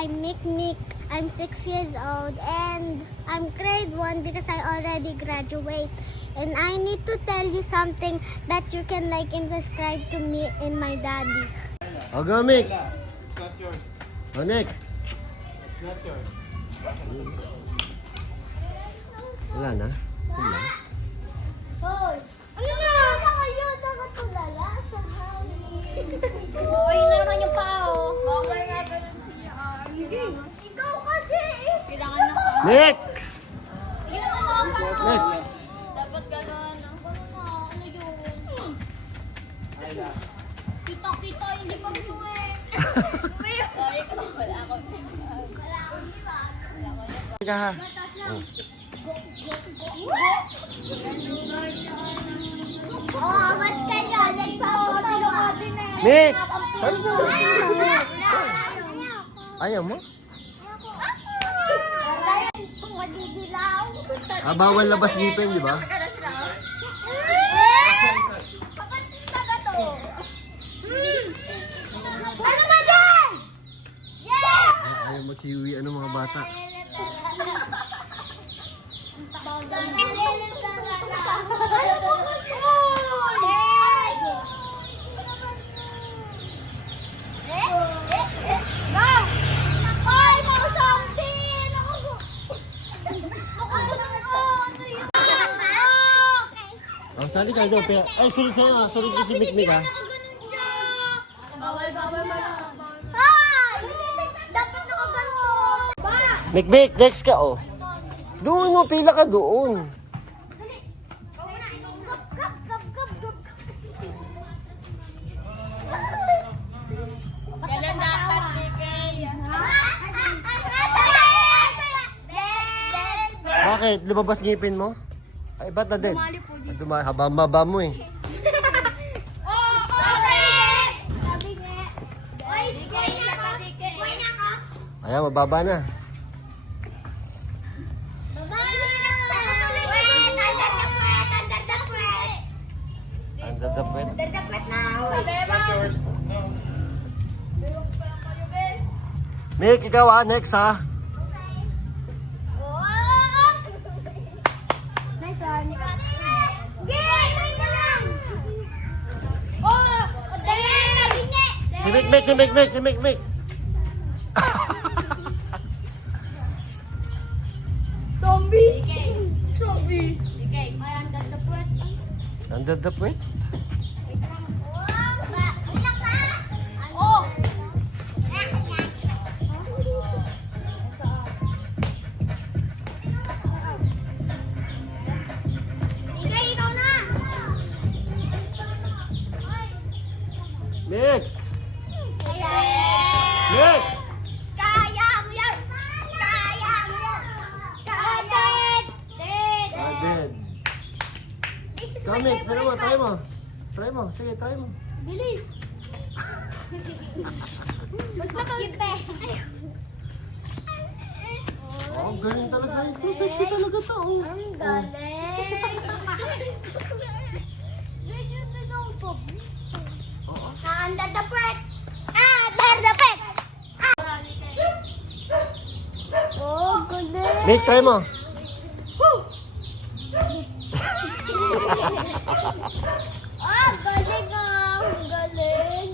I'm Mick. I'm 6 years old and I'm grade 1 because I already graduate. And I need to tell you something that you can like and subscribe to me and my daddy. Okay, Mick. It's not yours. Oh, next. It's not yours. Wala na? Wala. Hoy! Ano na? Kayo nakatulala sa Uy, na naman yung pao. Bawal nga ganun siya. Ikaw kasi! Kailangan na ka. Nick! Yun na lang ganun. Next. Dapat ganun. Ang ganun na. Ano yun? Kita, hindi pa buwe. Sorry ko. Wala akong Ka ha. Oh, ba't kayo? Nagpapatawa din eh. Nick! Ayaw mo? Kung madidilaw. Bawal labas ngipin, di ba? Kapansin ba ka to? Ano ba dyan? Yeah! Ayaw mo chiwi, ano mga bata? Oh, sali kayo daw. Ay, sunod sa'yo. Sunod ko si Mikmik ha. Bawal. Dapat nakaganto. Mikmik, next ka oh. Doon mo, pila ka doon. Kailan dapat, Mickey? Bakit? Lumabas ngipin mo? Ay, ba't na din? Haba-haba mo eh. Ayan, mababa na. Ang dadapit. Not yours. No. Mick, ikaw ha. Next ha. Si Mikmik. Zombie. Mickey. Ang dadapit. Oh! Mick! Mick! Dead. Ikaw, Mick. Try mo. Sige, try mo. Bilis! Magpapakita eh. Oh, galing talaga ito. Sexy talaga to. Oh. Ang galing! Ang dadapit! Dadapit! Oh, galing! Mick, try mo. Oh, galing ah! Ang galing!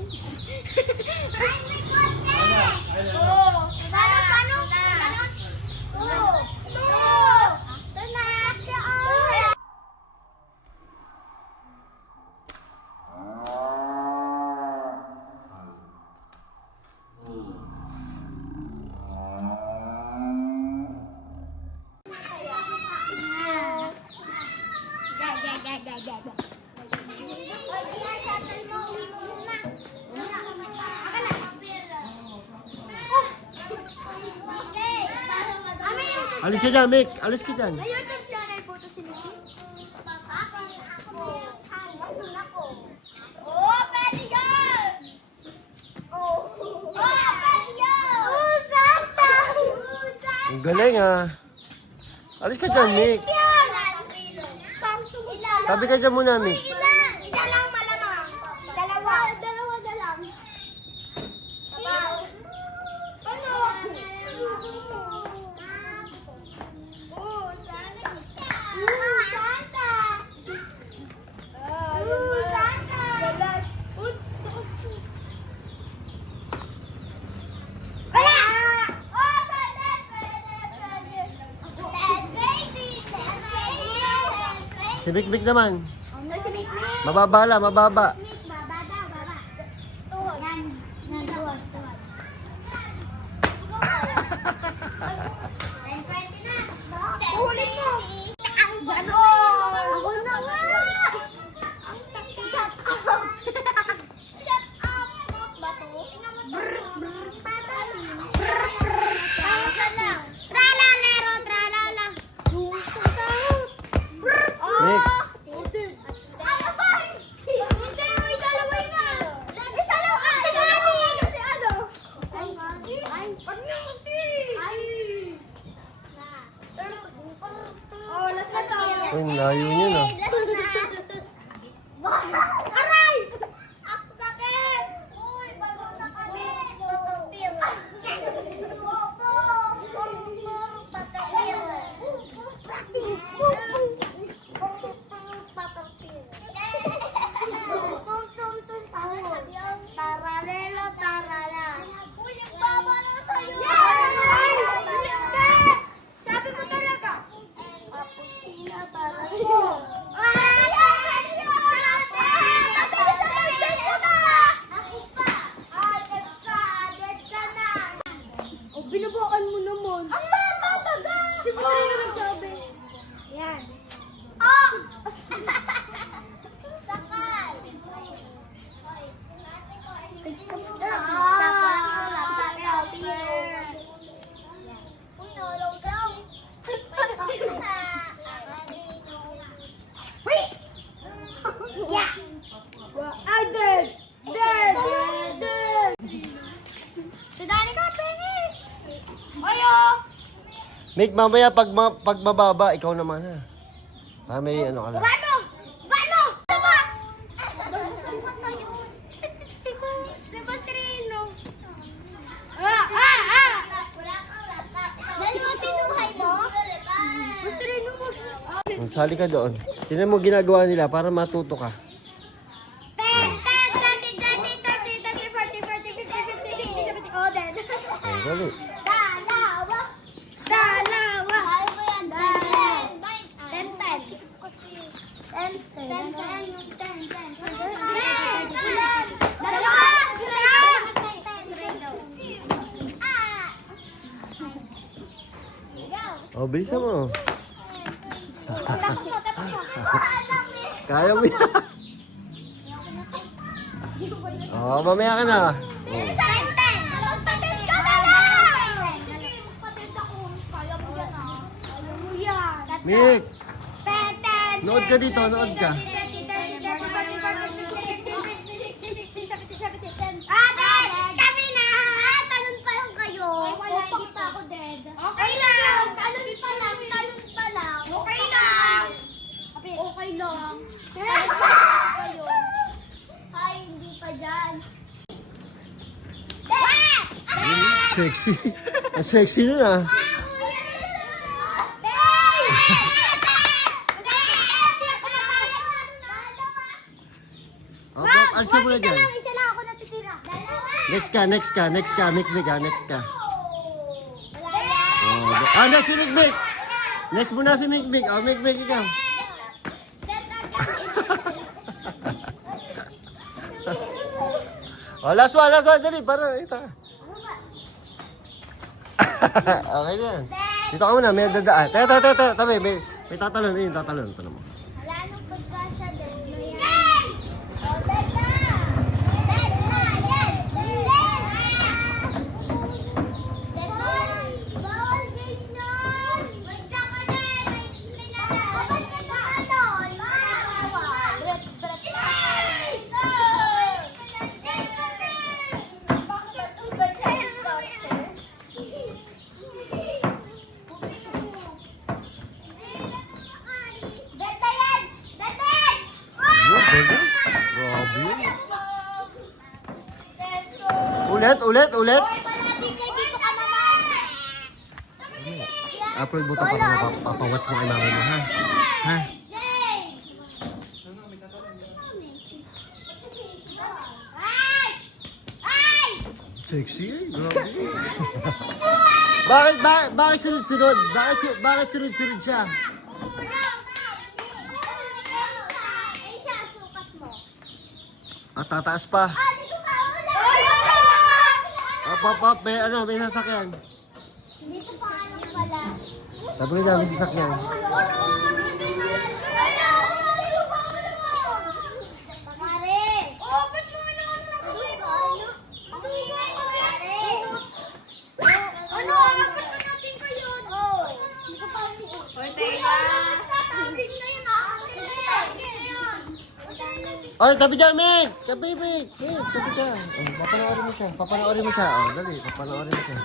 Ay, may kotse! Oh! Paano? Oh! Ito na! Alis ka dyan, Mick. Alis ka dyan. May YouTube channel po to si Mickey. Oh, pwede yan! Oh, pwede yan! Sakto! Ang galing ah. Alis ka dyan, Mick. Tabi ka dyan muna, Mick. Isa lang malamang. Dalawa na lang. Ano? Big naman. Ay, si Mick. Mababa lang, mababa. Mick, baba daw, baba. Tuhod. Yan. Yan, tuhod. Uhulit mo. Ano? Ako na nga. Ang sakit. Shut up. Shut up. Bakit ba to? Tingnan mo to. Patas. Patas lang. Tralalero, tralala. Nick. Uy, layo niya na. Aray! Ako sakit! Uy, bago na kami! Patapir! Taralelo, tarala. Uy, yung baba na sa'yo! Sabi ko talaga! Apusina, taralelo. Binubukan mo naman. Ang bata taga! Si Busrino nagsabi. Yan. Ah! Sakal! Yeah! I did! Dead! Tudani ka, Penny! Ayo! Nick, mamaya pag mababa, ikaw naman ha. Ah, may ano ka lang. Bano! Bano! Diba? Si Busrino. Dalawa pinuhay mo? Busrino mo. Sali ka doon. Tingnan mo ginagawa nila para matuto ka. 10, 20, 30, 40, 50, 60, 70. Oh, dead. Oh, dali. Dalawa. Dalawa. Kaya mo yan. 10. Oh, bilisan mo. Kaya mo yan. Oh, mamaya ka na. Oh. Nick, nood ka dito, nood ka. Kami na! Talon pa lang kayo. Lagi pa ako dead. Okay lang! Talon pa lang! Okay lang! Okay lang. Talon pa lang kayo. Ay, hindi pa dyan. Sexy. Ang sexy nun ah. Okay, alis ka muna dyan. Isa lang ako natitira. Next ka. Mick, next ka. Wala. Ah, next si Mick. Next muna si Mick. Oh, Mick, ikaw. Oh, last one. Dali, para ito. Okay na yan. Dito ka muna, may dadaan. Tabi, may tatalon. Ayun, tatalon. Ito naman. Wala nang pagkasa din. Yan! Oh, dead na! Dead na! Yes! Dead! Dead na! Bawal ganyan! Magda ka din! May nalaman ka ba ano? Bret! Dead kasi! Bakit ang ganyan? Dead na yan! Dead! Ayun, bago. Grabe yun. Ulit. Palagi kayo dito ka naman! Upload mo ito para papawat mo kay mama mo, ha? Ha? Yay! Ay! Ay! Sexy eh. Grabe. Bakit sunod-sunod? Bakit sunod-sunod siya? At tataas pa. Up. May sasakyan. Dito pa ano pala. Sabi ko namin sasakyan. Hoy, teka. Ay, tabi dyan, Mick! Tabi, Mick! Mick, tabi dyan. Oh, papanoorin mo siya. Papanoorin mo siya. Oh, dali, papanoorin mo siya.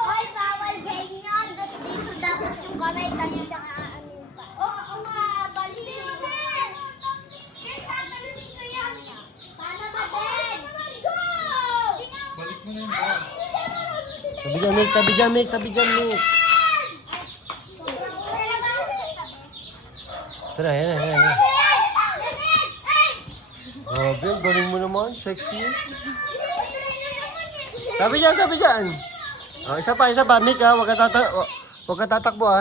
Hoy, bawal ganyan. Dito dapat yung kamay kasi siya aanin pa. Oo nga, baliw. Sana ba din? Balik mo na yung ball. Tabi dyan, Mick! Tabi dyan, Mick! Tabi dyan, Mick! Tara, yan. Oh, Bill, galing mo naman. Sexy. Tabi dyan. Oh, isa pa, Mick, ha. Huwag ka tatakbo, ha.